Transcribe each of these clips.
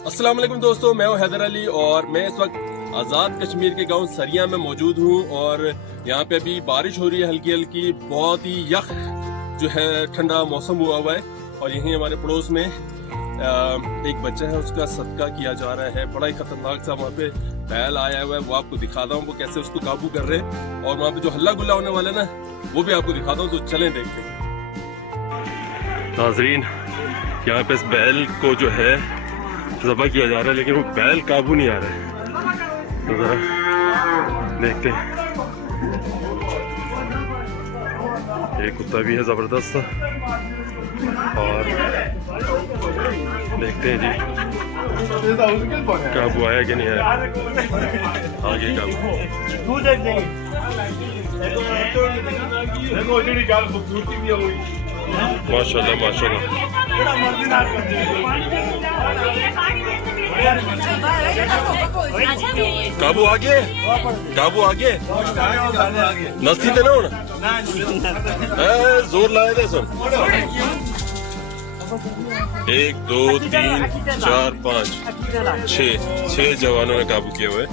अस्सलाम वालेकुम दोस्तों, मैं हूं हैदर अली और मैं इस वक्त आज़ाद कश्मीर के गांव सरिया में मौजूद हूं और यहाँ पे अभी बारिश हो रही है हल्की हल्की। बहुत ही यख जो है ठंडा मौसम हुआ हुआ है और यहीं हमारे पड़ोस में एक बच्चा है, उसका सदका किया जा रहा है। बड़ा ही खतरनाक सा वहाँ पे बैल आया हुआ है, वो आपको दिखाता हूँ वो कैसे उसको काबू कर रहे हैं और वहाँ पे जो हल्ला गुल्ला होने वाला है ना वो भी आपको दिखाता हूँ, तो चलें देखते हैं। नाजरीन, यहाँ पे इस बैल को जो है ज़बह किया जा रहा है लेकिन वो बैल काबू नहीं आ रहा है, तो ज़रा देखते हैं। एक कुत्ता भी है ज़बरदस्त सा और देखते हैं जी काबू आया कि नहीं आया। आगे काबू माशाल्लाह माशाल्लाह। काबू आगे काबू आगे नस्ती थे ना हूं जोर लाए थे सुन। 1 2 3 4 5 6 जवानों ने काबू किए हुए।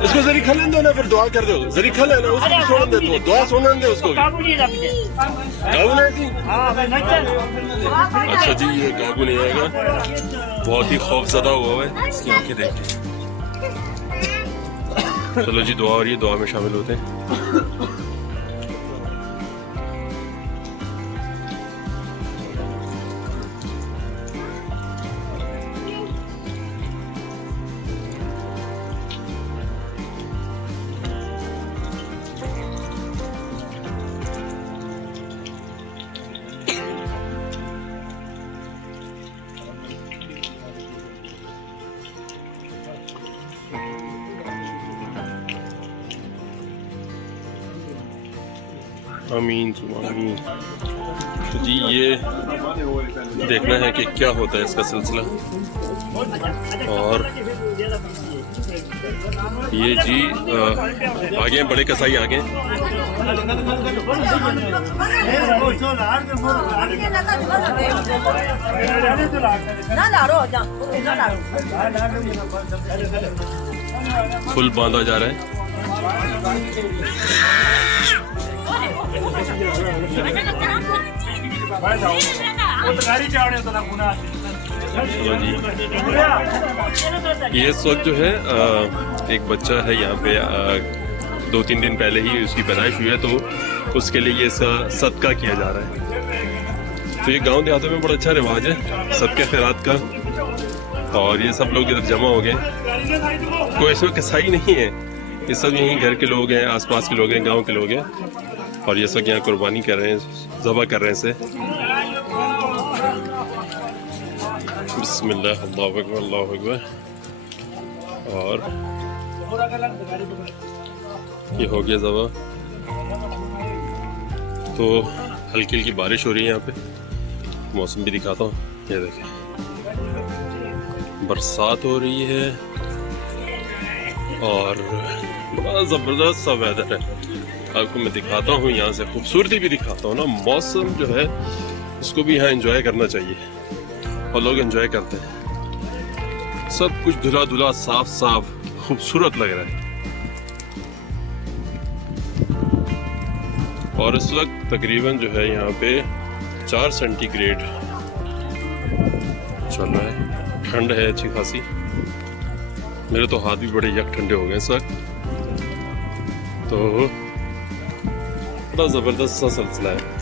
इसको जरी खलन दो ना, फिर दुआ कर दो। जरी खल है ना, उसको छोड़ दे, तो दुआ सुनने दे उसको। काबू नहीं। अच्छा जी, ये काबू नहीं आएगा, बहुत ही खौफजदा हुआ है, इसकी आंखें देखते हैं। चलो जी, दुआ हो रही है, दुआ में शामिल होते हैं। आमीन आमीन। तो जी, ये देखना है कि क्या होता है इसका सिलसिला। और ये जी आगे बड़े कसाई आगे। फुल बांधा जा रहा है। ये इस वक्त जो है एक बच्चा है यहाँ पे 2-3 दिन पहले ही उसकी पैदाइश हुई है, तो उसके लिए ये सदका किया जा रहा है। तो ये गांव देहातों में बड़ा अच्छा रिवाज है सदके खैरात का, और ये सब लोग इधर जमा हो गए। कोई इसमें कसाई नहीं है, ये सब यहीं घर के लोग हैं, आसपास के लोग हैं, गांव के लोग हैं, और ये सब यहाँ कुर्बानी कर रहे हैं, ज़बह कर रहे हैं इसे। बिस्मिल्लाह, अल्लाहु अकबर, अल्लाहु अकबर। और ये हो गया ज़बह। तो हल्की हल्की बारिश हो रही है यहाँ पे, मौसम भी दिखाता हूँ। ये देखें, बरसात हो रही है और बड़ा ज़बरदस्त सा वेदर है। आपको मैं दिखाता हूँ, यहाँ से खूबसूरती भी दिखाता हूँ ना। मौसम जो है उसको भी यहाँ एंजॉय करना चाहिए और लोग एंजॉय करते हैं। सब कुछ धुला धुला, साफ साफ, खूबसूरत लग रहा है। और इस वक्त तकरीबन जो है यहाँ पे 4 सेंटीग्रेड चल रहा है। ठंड है अच्छी खासी, मेरे तो हाथ भी बड़े यक ठंडे हो गए इस वक्त। तो बड़ा ज़बरदस्त सा सिलसिला है।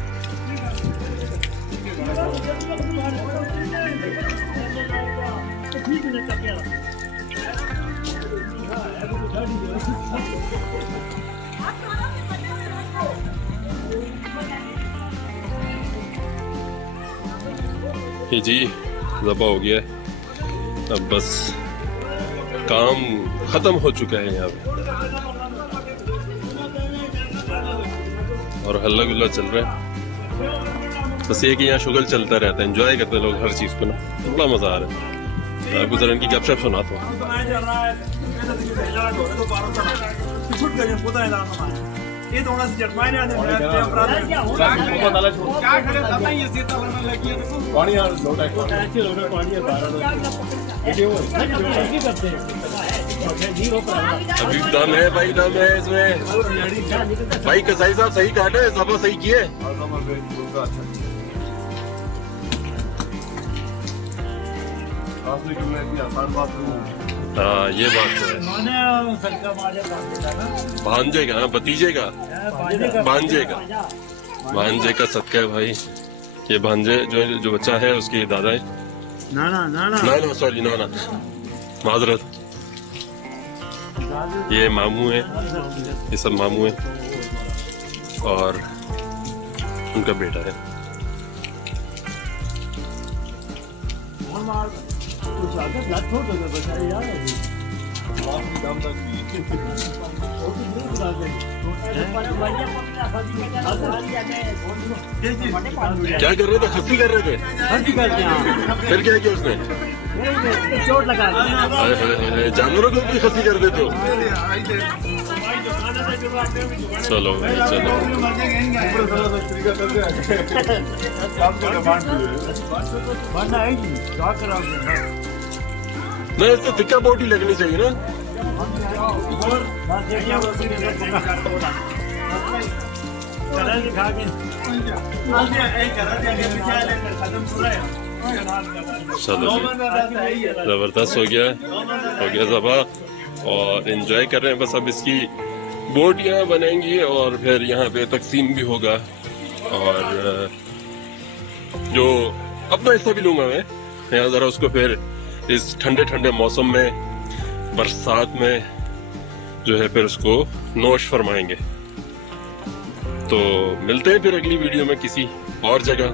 ये जी ज़बह हो गया है, अब बस काम ख़त्म हो चुका है यहाँ पे और हल्ला गुल्ला चल रहा है। बस ये कि यहाँ शुगल चलता रहता है, एंजॉय करते हैं लोग हर चीज़ को ना, बड़ा मज़ा आ रहा है। गुजरन की गपशप सुनाता हूँ। ये तो उन्हें जटमाई ने अभी दम है भाई, दम है इसमें भाई। कसाई साहब सही काटे, सब सही किए। आसान बात नहीं। हाँ ये बात तो है। भांजे का, भतीजे का, भांजे का, भांजे का सदका है भाई। ये भांजे जो बच्चा है उसके दादा है। नाना सॉरी नाना, माजरत। ये मामू है, ये सब मामू है और उनका बेटा है। क्या कर रहे थे? खस्सी कर रहे थे। फिर क्या किया उसने? चोट लगा जानवरों को भी खस्सी कर देते हो? चलो भाई चलो। नहीं इससे तिक्का बोटी लगनी चाहिए ना। चलो जबरदस्त हो गया ज़बा और एंजॉय कर रहे हैं बस। अब इसकी बोटियां बनेंगी और फिर यहाँ पे तकसीम भी होगा और जो अपना हिस्सा भी लूंगा मैं यहाँ जरा उसको फिर इस ठंडे ठंडे मौसम में बरसात में जो है फिर उसको नोश फरमाएंगे। तो मिलते हैं फिर अगली वीडियो में किसी और जगह।